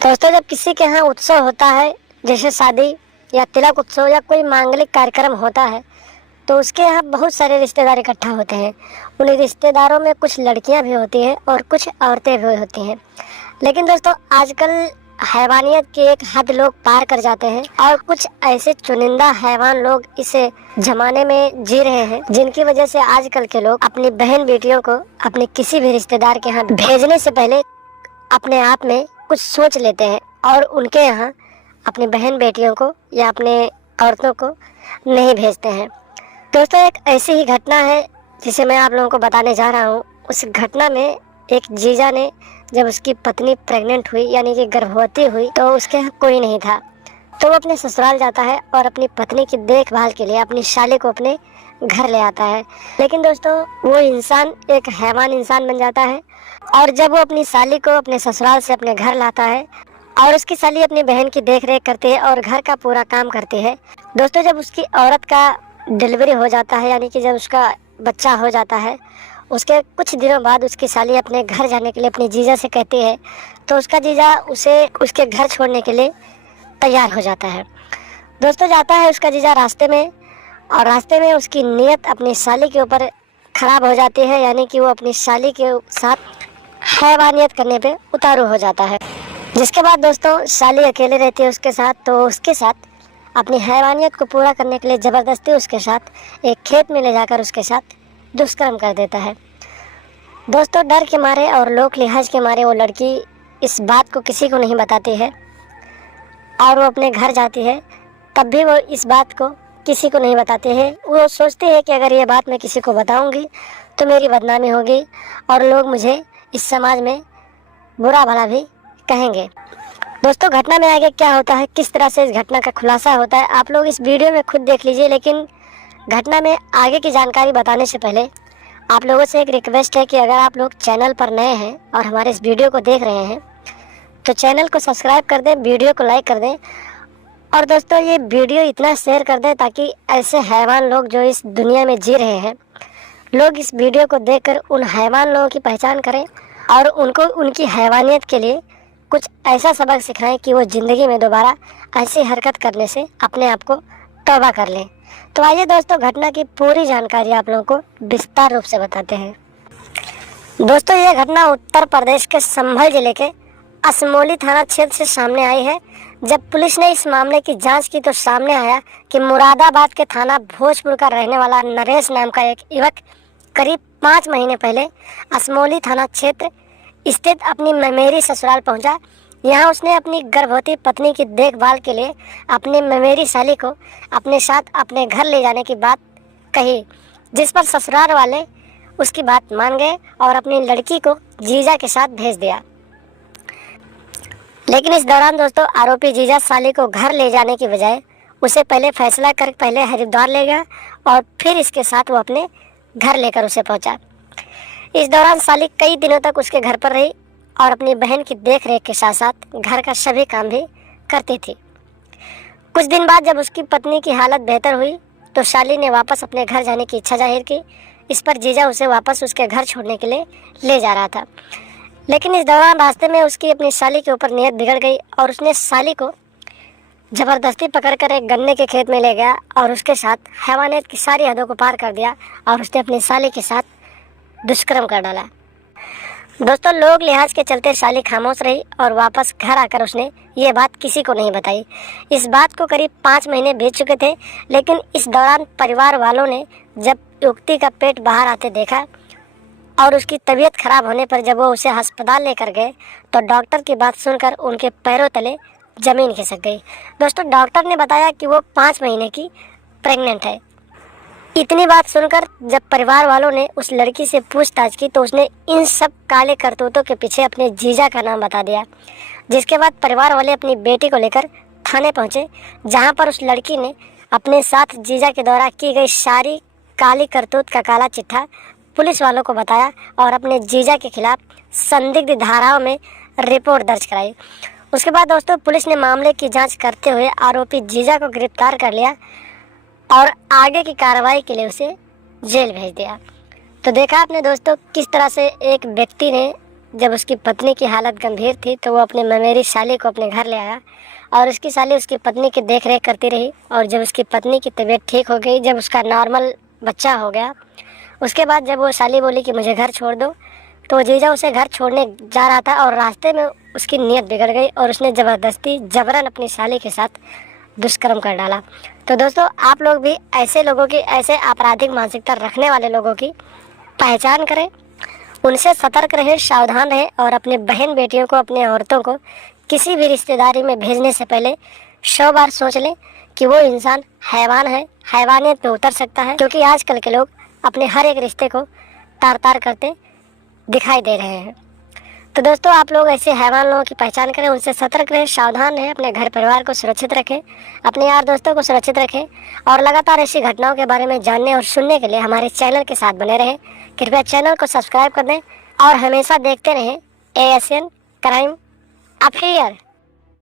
दोस्तों, जब किसी के यहाँ उत्सव होता है, जैसे शादी या तिलक उत्सव या कोई मांगलिक कार्यक्रम होता है, तो उसके यहाँ बहुत सारे रिश्तेदार इकट्ठा होते हैं। उन रिश्तेदारों में कुछ लड़कियां भी होती हैं और कुछ औरतें भी होती हैं। लेकिन दोस्तों, आजकल हैवानियत की एक हद लोग पार कर जाते हैं और कुछ ऐसे चुनिंदा हैवान लोग इस जमाने में जी रहे हैं, जिनकी वजह से आजकल के लोग अपनी बहन बेटियों को अपने किसी भी रिश्तेदार के यहाँ भेजने से पहले अपने आप में कुछ सोच लेते हैं और उनके यहाँ अपनी बहन बेटियों को या अपने औरतों को नहीं भेजते हैं। दोस्तों, एक ऐसी ही घटना है जिसे मैं आप लोगों को बताने जा रहा हूँ। उस घटना में एक जीजा ने, जब उसकी पत्नी प्रेग्नेंट हुई यानी कि गर्भवती हुई, तो उसके यहाँ कोई नहीं था, तो वो अपने ससुराल जाता है और अपनी पत्नी की देखभाल के लिए अपनी साली को अपने घर ले आता है। लेकिन दोस्तों, वो इंसान एक हैवान इंसान बन जाता है और जब वो अपनी साली को अपने ससुराल से अपने घर लाता है और उसकी साली अपनी बहन की देखरेख करती है और घर का पूरा काम करती है। दोस्तों, जब उसकी औरत का डिलीवरी हो जाता है यानी कि जब उसका बच्चा हो जाता है, उसके कुछ दिनों बाद उसकी साली अपने घर जाने के लिए अपने जीजा से कहती है, तो उसका जीजा उसे उसके घर छोड़ने के लिए तैयार हो जाता है। दोस्तों, जाता है उसका जीजा रास्ते में और रास्ते में उसकी नीयत अपनी साली के ऊपर ख़राब हो जाती है, यानी कि वो अपनी साली के साथ हैवानियत करने पे उतारू हो जाता है। जिसके बाद दोस्तों, साली अकेले रहती है उसके साथ, तो उसके साथ अपनी हैवानियत को पूरा करने के लिए ज़बरदस्ती उसके साथ एक खेत में ले जाकर उसके साथ दुष्कर्म कर देता है। दोस्तों, डर के मारे और लोक लिहाज के मारे वो लड़की इस बात को किसी को नहीं बताती है और वो अपने घर जाती है, तब भी वो इस बात को किसी को नहीं बताते हैं। वो सोचते हैं कि अगर ये बात मैं किसी को बताऊंगी तो मेरी बदनामी होगी और लोग मुझे इस समाज में बुरा भला भी कहेंगे। दोस्तों, घटना में आगे क्या होता है, किस तरह से इस घटना का खुलासा होता है, आप लोग इस वीडियो में खुद देख लीजिए। लेकिन घटना में आगे की जानकारी बताने से पहले आप लोगों से एक रिक्वेस्ट है कि अगर आप लोग चैनल पर नए हैं और हमारे इस वीडियो को देख रहे हैं तो चैनल को सब्सक्राइब कर दें, वीडियो को लाइक कर दें और दोस्तों, ये वीडियो इतना शेयर कर दें ताकि ऐसे हैवान लोग जो इस दुनिया में जी रहे हैं, लोग इस वीडियो को देखकर उन हैवान लोगों की पहचान करें और उनको उनकी हैवानियत के लिए कुछ ऐसा सबक सिखाएं कि वो ज़िंदगी में दोबारा ऐसी हरकत करने से अपने आप को तौबा कर लें। तो आइए दोस्तों, घटना की पूरी जानकारी आप लोगों को विस्तार रूप से बताते हैं। दोस्तों, ये घटना उत्तर प्रदेश के संभल जिले के असमोली थाना क्षेत्र से सामने आई है। जब पुलिस ने इस मामले की जांच की तो सामने आया कि मुरादाबाद के थाना भोजपुर का रहने वाला नरेश नाम का एक युवक करीब 5 महीने पहले असमोली थाना क्षेत्र स्थित अपनी ममेरी ससुराल पहुंचा। यहाँ उसने अपनी गर्भवती पत्नी की देखभाल के लिए अपनी ममेरी साली को अपने साथ अपने घर ले जाने की बात कही, जिस पर ससुराल वाले उसकी बात मान गए और अपनी लड़की को जीजा के साथ भेज दिया। लेकिन इस दौरान दोस्तों, आरोपी जीजा साली को घर ले जाने की बजाय उसे पहले फैसला कर पहले हरिद्वार ले गया और फिर इसके साथ वो अपने घर लेकर उसे पहुंचा। इस दौरान साली कई दिनों तक उसके घर पर रही और अपनी बहन की देखरेख के साथ साथ घर का सभी काम भी करती थी। कुछ दिन बाद जब उसकी पत्नी की हालत बेहतर हुई तो साली ने वापस अपने घर जाने की इच्छा जाहिर की। इस पर जीजा उसे वापस उसके घर छोड़ने के लिए ले जा रहा था। लेकिन इस दौरान रास्ते में उसकी अपनी साली के ऊपर नीयत बिगड़ गई और उसने साली को ज़बरदस्ती पकड़कर एक गन्ने के खेत में ले गया और उसके साथ हैवानियत की सारी हदों को पार कर दिया और उसने अपनी साली के साथ दुष्कर्म कर डाला। दोस्तों, लोग लिहाज के चलते साली खामोश रही और वापस घर आकर उसने ये बात किसी को नहीं बताई। इस बात को करीब 5 महीने बीत चुके थे। लेकिन इस दौरान परिवार वालों ने जब युवती का पेट बाहर आते देखा और उसकी तबीयत खराब होने पर जब वो उसे अस्पताल लेकर गए तो डॉक्टर की बात सुनकर उनके पैरों तले ज़मीन खिसक गई। दोस्तों, डॉक्टर ने बताया कि वो 5 महीने की प्रेग्नेंट है। इतनी बात सुनकर जब परिवार वालों ने उस लड़की से पूछताछ की तो उसने इन सब काले करतूतों के पीछे अपने जीजा का नाम बता दिया। जिसके बाद परिवार वाले अपनी बेटी को लेकर थाने पहुंचे, जहां पर उस लड़की ने अपने साथ जीजा के द्वारा की गई सारी काली करतूत का काला चिट्ठा पुलिस वालों को बताया और अपने जीजा के खिलाफ संदिग्ध धाराओं में रिपोर्ट दर्ज कराई। उसके बाद दोस्तों, पुलिस ने मामले की जांच करते हुए आरोपी जीजा को गिरफ्तार कर लिया और आगे की कार्रवाई के लिए उसे जेल भेज दिया। तो देखा आपने दोस्तों, किस तरह से एक व्यक्ति ने जब उसकी पत्नी की हालत गंभीर थी तो वो अपने ममेरी साली को अपने घर ले आया और उसकी साली उसकी पत्नी की देख रेख करती रही। और जब उसकी पत्नी की तबीयत ठीक हो गई, जब उसका नॉर्मल बच्चा हो गया, उसके बाद जब वो साली बोली कि मुझे घर छोड़ दो, तो जीजा उसे घर छोड़ने जा रहा था और रास्ते में उसकी नीयत बिगड़ गई और उसने ज़बरदस्ती जबरन अपनी साली के साथ दुष्कर्म कर डाला। तो दोस्तों, आप लोग भी ऐसे लोगों की, ऐसे आपराधिक मानसिकता रखने वाले लोगों की पहचान करें, उनसे सतर्क रहें, सावधान रहें और अपने बहन बेटियों को, अपने औरतों को किसी भी रिश्तेदारी में भेजने से पहले 100 बार सोच लें कि वो इंसान हैवान है, हैवानियत पे उतर सकता है। क्योंकि आजकल के लोग अपने हर एक रिश्ते को तार तार करते दिखाई दे रहे हैं। तो दोस्तों, आप लोग ऐसे हैवान लोगों की पहचान करें, उनसे सतर्क रहें, सावधान रहें, अपने घर परिवार को सुरक्षित रखें, अपने यार दोस्तों को सुरक्षित रखें और लगातार ऐसी घटनाओं के बारे में जानने और सुनने के लिए हमारे चैनल के साथ बने रहें। कृपया चैनल को सब्सक्राइब कर दें और हमेशा देखते रहें ASN क्राइम अफेयर।